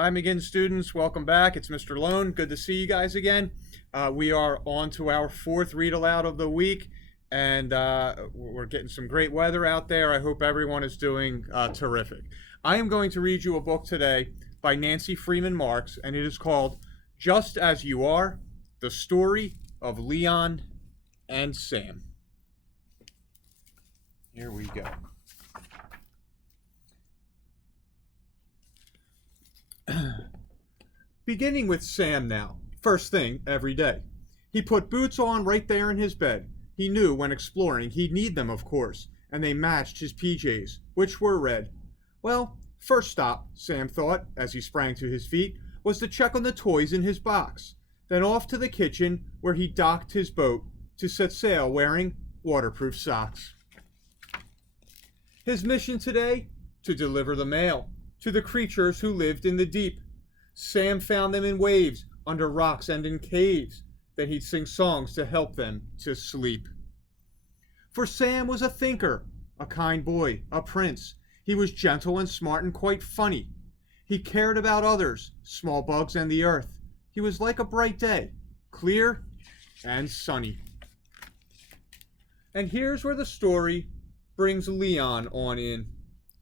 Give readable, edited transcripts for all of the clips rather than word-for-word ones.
Hi again, students. Welcome back. It's Mr. Lohn. Good to see you guys again. We are on to our fourth read aloud of the week, and we're getting some great weather out there. I hope everyone is doing terrific. I am going to read you a book today by Nancy Freeman Marks, and it is called Just As You Are, The Story of Leon and Sam. Here we go. Beginning with Sam now, first thing every day. He put boots on right there in his bed. He knew when exploring he'd need them, of course, and they matched his PJs, which were red. Well, first stop, Sam thought, as he sprang to his feet, was to check on the toys in his box. Then off to the kitchen, where he docked his boat to set sail wearing waterproof socks. His mission today? To deliver the mail to the creatures who lived in the deep. Sam found them in waves, under rocks and in caves. Then he'd sing songs to help them to sleep. For Sam was a thinker, a kind boy, a prince. He was gentle and smart and quite funny. He cared about others, small bugs and the earth. He was like a bright day, clear and sunny. And here's where the story brings Leon on in.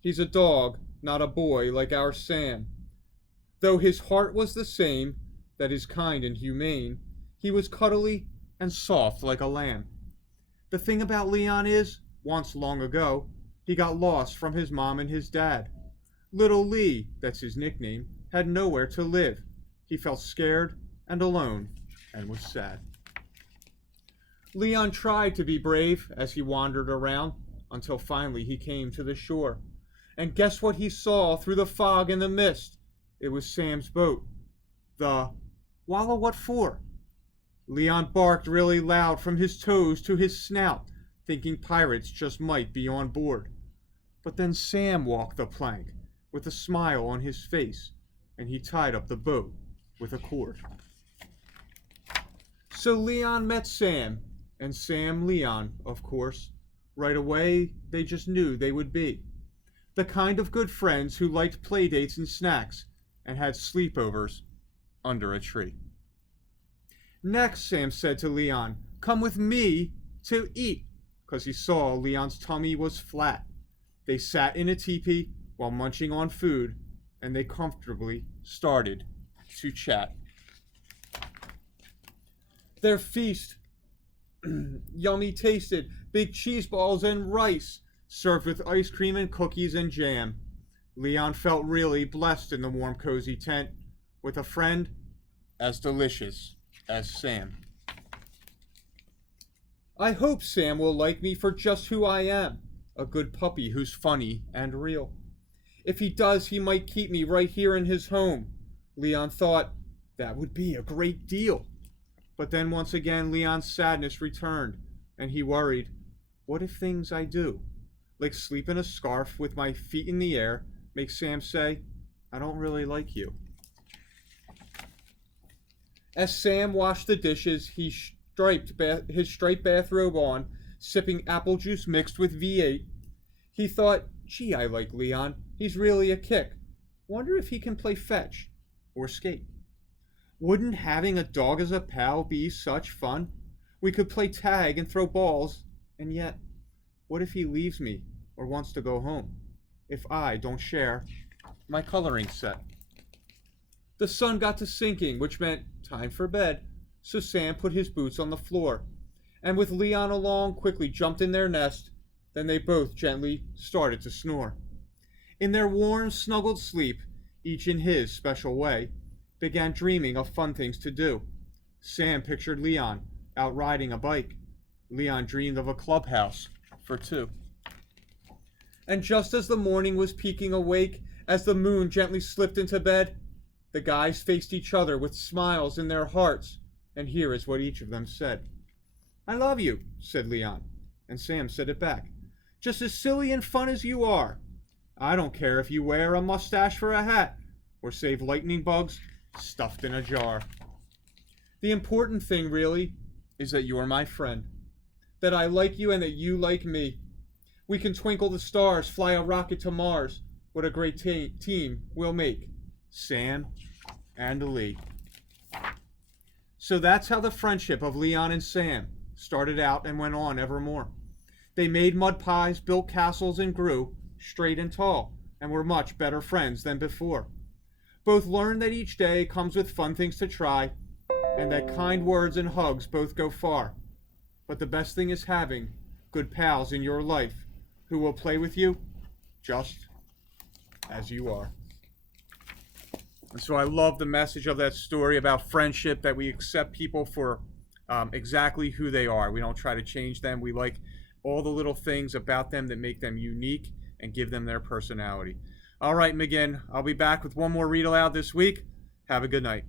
He's a dog, not a boy like our Sam. Though his heart was the same, that is kind and humane, he was cuddly and soft like a lamb. The thing about Leon is, once long ago, he got lost from his mom and his dad. Little Lee, that's his nickname, had nowhere to live. He felt scared and alone and was sad. Leon tried to be brave as he wandered around until finally he came to the shore. And guess what he saw through the fog and the mist? It was Sam's boat. Walla what for? Leon barked really loud from his toes to his snout, thinking pirates just might be on board. But then Sam walked the plank with a smile on his face, and he tied up the boat with a cord. So Leon met Sam, and Sam Leon, of course. Right away, they just knew they would be the kind of good friends who liked playdates and snacks and had sleepovers under a tree. Next, Sam said to Leon, "Come with me to eat," 'cause he saw Leon's tummy was flat. They sat in a teepee while munching on food, and they comfortably started to chat. Their feast yummy tasted, big cheese balls and rice, served with ice cream and cookies and jam. Leon felt really blessed in the warm, cozy tent with a friend as delicious as Sam. I hope Sam will like me for just who I am, a good puppy who's funny and real. If he does, he might keep me right here in his home. Leon thought that would be a great deal. But then once again, Leon's sadness returned, and he worried, what if things I do, like sleep in a scarf with my feet in the air, make Sam say, I don't really like you? As Sam washed the dishes, he his striped bathrobe on, sipping apple juice mixed with V8. He thought, gee, I like Leon. He's really a kick. Wonder if he can play fetch or skate. Wouldn't having a dog as a pal be such fun? We could play tag and throw balls, and yet, what if he leaves me or wants to go home? If I don't share my coloring set. The sun got to sinking, which meant time for bed, so Sam put his boots on the floor, and with Leon along, quickly jumped in their nest. Then they both gently started to snore. In their warm, snuggled sleep, each in his special way, began dreaming of fun things to do. Sam pictured Leon out riding a bike. Leon dreamed of a clubhouse for two. And just as the morning was peeking awake, as the moon gently slipped into bed, the guys faced each other with smiles in their hearts, and here is what each of them said. I love you, said Leon, and Sam said it back. Just as silly and fun as you are. I don't care if you wear a mustache for a hat, or save lightning bugs stuffed in a jar. The important thing, really, is that you're my friend, that I like you and that you like me. We can twinkle the stars, fly a rocket to Mars. What a great team we'll make. Sam and Lee. So that's how the friendship of Leon and Sam started out and went on evermore. They made mud pies, built castles, and grew straight and tall, and were much better friends than before. Both learned that each day comes with fun things to try, and that kind words and hugs both go far. But the best thing is having good pals in your life who will play with you just as you are. And so I love the message of that story about friendship, that we accept people for exactly who they are. We don't try to change them. We like all the little things about them that make them unique and give them their personality. All right, McGinn, I'll be back with one more read aloud this week. Have a good night.